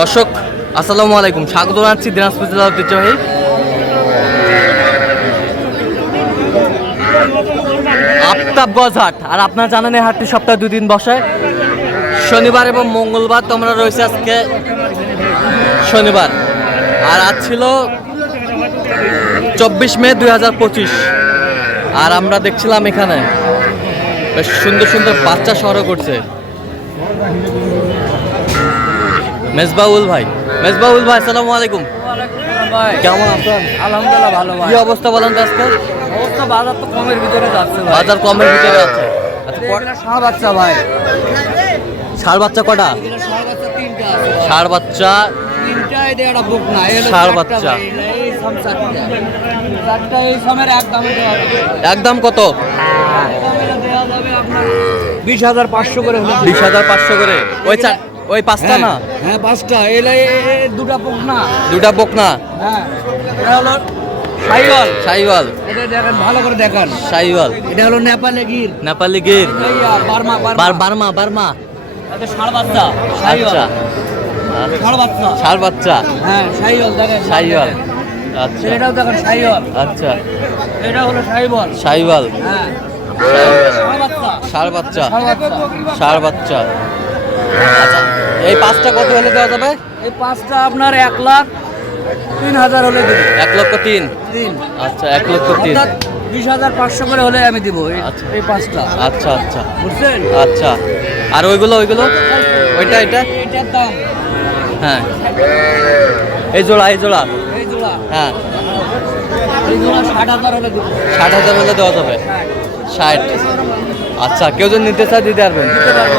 দর্শক, আসসালামু আলাইকুম। স্বাগত জানাচ্ছি দিনাজপুর জেলার ঐতিহ্যবাহী। আফতাবগঞ্জ হাট আর আপনার জানেন এই হাটটি সপ্তাহে দুই দিন বসে। শনিবার এবং মঙ্গলবার তোমরা রয়েছে আজকে শনিবার। আর আজ ছিল চব্বিশ মে দুই হাজার পঁচিশ। আর আমরা দেখছিলাম এখানে বেশ সুন্দর সুন্দর বাচ্চা সংগ্রহ করছে। মেজবাউল ভাই। মেজবাউল ভাই আসসালামু আলাইকুম। ভাই কেমন আছেন? আলহামদুলিল্লাহ ভালো ভাই। কি অবস্থা বলেন তো আজকে? অবস্থা বাজার তো কমের ভিতরে যাচ্ছে ভাই। বাজার কমের ভিতরে আছে। আচ্ছা ক- ষাঁড় বাচ্চা ভাই? ষাঁড় বাচ্চা কটা? ষাঁড় বাচ্চা তিনটা আছে ষাঁড় বাচ্চা? একদম কত? বিশ হাজার পাঁচশো করে বিশ হাজার পাঁচশো করে। ওই চার ওই পাঁচটা না? হ্যাঁ পাঁচটা। এলা দুটা বুক না। দুটা বকনা হ্যাঁ এটা হলো সাইওয়াল। সাইওয়াল। এটা দেখেন ভালো করে দেখেন। সাইওয়াল। এটা হলো নেপালে Gir. Nepali Gir. Burma Burma. Burma এটা ষাঁড় বাচ্চা। আচ্ছা। সাইওয়াল ষাঁড় বাচ্চা। ষাঁড় বাচ্চা। হ্যাঁ সাইওয়াল দেখেন। সাইওয়াল। আচ্ছা। এটাও দেখেন সাইওয়াল। আচ্ছা। এটা হলো সাইওয়াল। সাইওয়াল। হ্যাঁ। ষাঁড় বাচ্চা। ষাঁড় বাচ্চা। ষাঁড় বাচ্চা। আচ্ছা এই পাঁচটা কত হলে দেওয়া যাবে? এই পাঁচটা আপনার এক লাখ তিন হাজার হলে দিব। এক লক্ষ তিন? তিন। আচ্ছা এক লক্ষ তিন। বিশ হাজার পাঁচশো করে হলে আমি দিব এই- আচ্ছা। পাঁচটা। আচ্ছা আচ্ছা। বুঝছেন? আচ্ছা। আর ওইগুলো ওইগুলো? ওইটা এটা? এটার দাম। হ্যাঁ। এই জোড়া এই জোড়া? এই জোড়া। হ্যাঁ। এই জোড়া ষাট হাজার হলে দিব। ষাট হাজার হলে দেওয়া যাবে? ষাট। আচ্ছা কেউ যদি নিতে চায় দিতে পারবেন।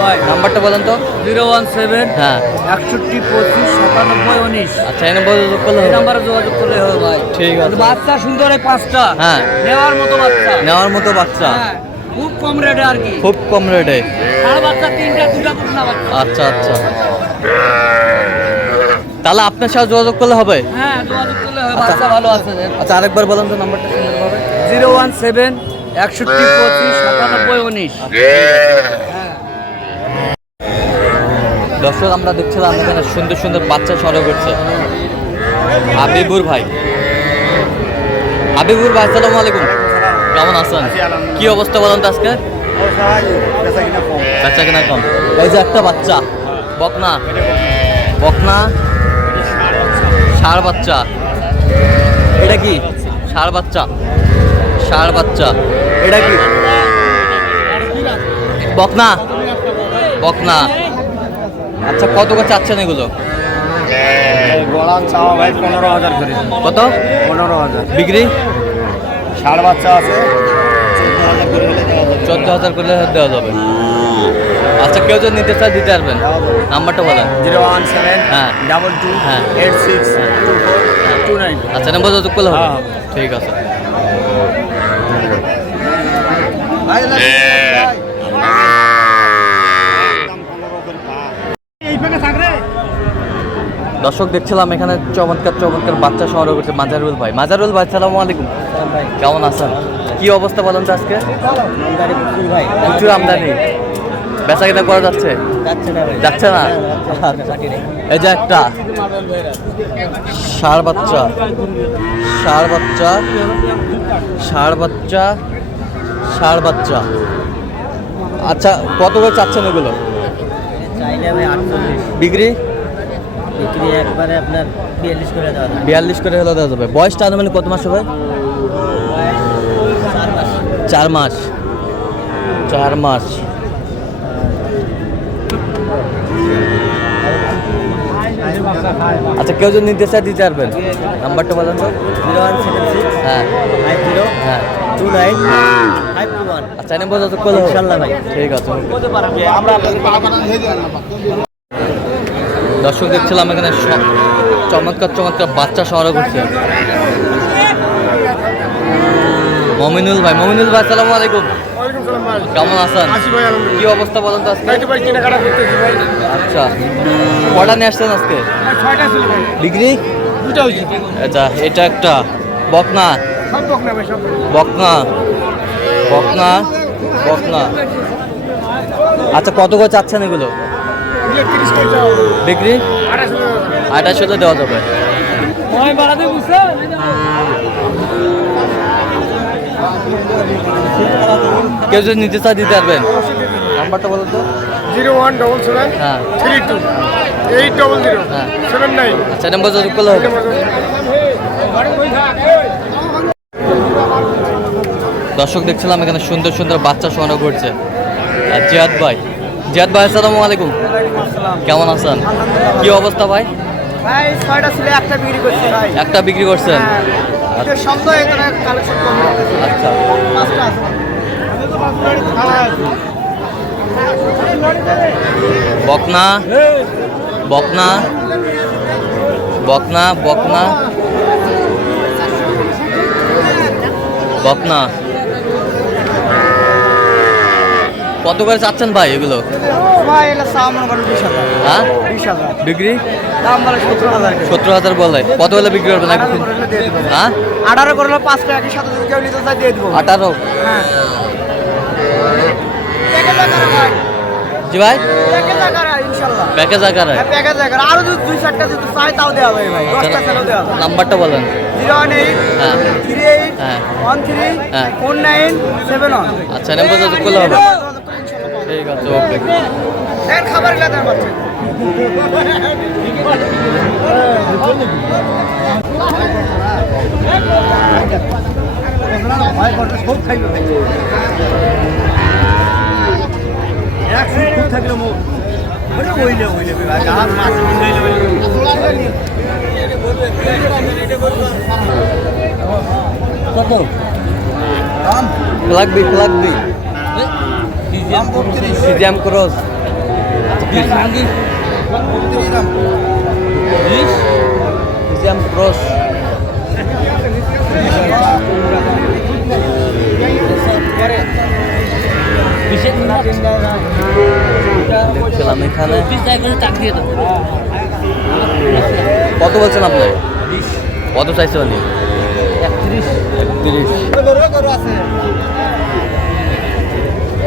ভাই। নাম্বারটা বলেন তো। জিরো ওয়ান সেভেন হ্যাঁ। একষট্টি পঁচিশ সাতানব্বই উনিশ। আচ্ছা এই নম্বর যোগাযোগ করলে এই। নাম্বারে যোগাযোগ করলে হবে ভাই। ঠিক আছে। বাচ্চা সুন্দর এই পাঁচটা। হ্যাঁ। নেওয়ার মতো বাচ্চা। নেওয়ার মতো বাচ্চা। হ্যাঁ খুব কম রেটে আর কি। খুব কম রেটে আর বাচ্চা তিনটা দুটা বাচ্চা। আচ্ছা আচ্ছা। তাহলে আপনার সাথে যোগাযোগ করলে হবে? হ্যাঁ যোগাযোগ করলে হবে। আচ্ছা। বাচ্চা ভালো আছে। আচ্ছা আরেকবার বলেন তো নাম্বারটা। সুন্দরভাবে জিরো ওয়ান সেভেন একষট্টি পঁচিশ সাতানব্বই উনিশ। দর্শক আমরা দেখছিলাম এখানে সুন্দর সুন্দর বাচ্চা সরো করছে হাবিবুর ভাই। হাবিবুর ভাই আসসালামু আলাইকুম। কেমন আছেন? কি অবস্থা বলেন তো আজকে? বাচ্চা কিনা কম। এই যে একটা বাচ্চা। বকনা। বকনা। ষাঁড় বাচ্চা। এটা কি? ষাঁড় বাচ্চা। ষাঁড় বাচ্চা। এটা কি? বকনা? বকনা। আচ্ছা কত করে চাচ্ছেন এগুলো? গলার চাওয়া ভাই পনেরো হাজার করে। কত? পনেরো হাজার। বিক্রি? ষাট বাচ্চা আছে। চোদ্দ হাজার করে দেওয়া যাবে। আচ্ছা কেউ যদি নিতে চায় দিতে পারবেন। নাম্বারটা বলেন। জিরো ওয়ান সেভেন হ্যাঁ। ডাবল টু হ্যাঁ। Eight six two two nine. আচ্ছা নাম্বার যোগাযোগ করলে হবে। হ্যাঁ। ঠিক আছে। দর্শক দেখছিলাম এখানে চমৎকার চমৎকার বাচ্চা সংগ্রহ করছে মাজারুল ভাই। মাজারুল ভাই সালামু আলাইকুম। কেমন আছেন? কি অবস্থা বলেন তো আজকে? প্রচুর আমদানি। বেচা কিনা করা যাচ্ছে? যাচ্ছে না? এই যে একটা ষাঁড় বাচ্চা ষাঁড় বাচ্চা ষাঁড় বাচ্চা। ষাঁড় বাচ্চা। আচ্ছা কত করে চাচ্ছেন এগুলো? চাইলে ভাই আটচল্লিশ। বিক্রি? বিক্রি একবারে আপনার বিয়াল্লিশ করে দেওয়া বিয়াল্লিশ করে হলে দেওয়া যাবে। বয়সটা আনুমানিক কত মাস হবে? চার মাস। চার মাস। আচ্ছা কেউ যদি নিতে চায় দিতে পারবেন। নাম্বারটা বলেন তো। জিরো ওয়ান সেভেন সিক্স হ্যাঁ। জিরো হ্যাঁ। টু নাইন আচ্ছা এই নম্বর যত করলে ইনশাল্লাহ ভাই। ঠিক আছে দর্শক দেখছিলাম এখানে চমৎকার চমৎকার বাচ্চা সংগ্রহ করছে। মমিনুল ভাই মমিনুল ভাই আসসালামু আলাইকুম। কেমন আছেন? কি অবস্থা বলেন তো আজকে? আচ্ছা। কটা নিয়ে আসছেন আজকে? ডিগ্রি? আচ্ছা এটা একটা বকনা। বকনা? বকনা বকনা। আচ্ছা কত করে চাচ্ছেন এগুলো? বিক্রি? আঠাশ হলে দেওয়া যাবে। কেউ যদি নিতে চায় দিতে পারবেন। নাম্বারটা বলুন তো। জিরো ওয়ান ডবল সেভেন হ্যাঁ। Three two eight double zero হ্যাঁ। Seven nine. আচ্ছা নম্বর যোগাযোগ করলে হবে দর্শক দেখছিলাম এখানে সুন্দর সুন্দর বাচ্চা করছে আর জিয়াদ ভাই। জিয়াদ ভাই আসসালামু আলাইকুম। কেমন আছেন? কি অবস্থা ভাই? ভাই ছয়টা ছিল একটা বিক্রি করছি ভাই। একটা বিক্রি করছেন? কালেকশন করব। আচ্ছা। বকনা বকনা বকনা বকনা। বকনা। কত করে চাচ্ছেন ভাই এগুলো? ভাই এগুলো চাওয়া মনে করেন বিশ হাজার। হ্যাঁ? বিশ হাজার। বিক্রি? দাম বলে সত্তর হাজার বলে। কত হলে বিক্রি করবেন আঠারো করলে হ্যাঁ? আঠারো করলে পাঁচ টাকা একই সাথে কেউ নিতে চাই দিয়ে দেবো। আঠারো? হ্যাঁ। জি ভাই? প্যাকেজ আকারে প্যাকেজ আকারে? প্যাকেজ আকারে। আরও দুই চারটা যদি চাই তাও দেওয়া হবে ভাই। দশটা ছেলেও দেওয়া হবে নাম্বারটা বলেন। Zero one eight three eight. One three. Four nine seven one. আচ্ছা নাম্বার যোগাযোগ করলে হবে। ঠিক আছে ওকে খাবার দেন বাচ্চা কত? লাগবি লাগবি। C G M cross. C G M cross. দেখছিলাম এখানে। কত বলছেন আপনি? কত চাইছে উনি? একত্রিশ। একত্রিশ।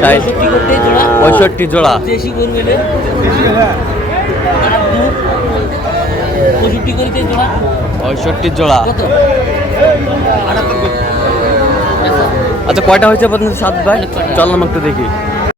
ষাট পঁয়ষট্টি জোড়া। পঁয়ষট্টি জোড়া। আচ্ছা কয়টা হয়েছে আপনাদের সাত ভাই? চল না একটু দেখি।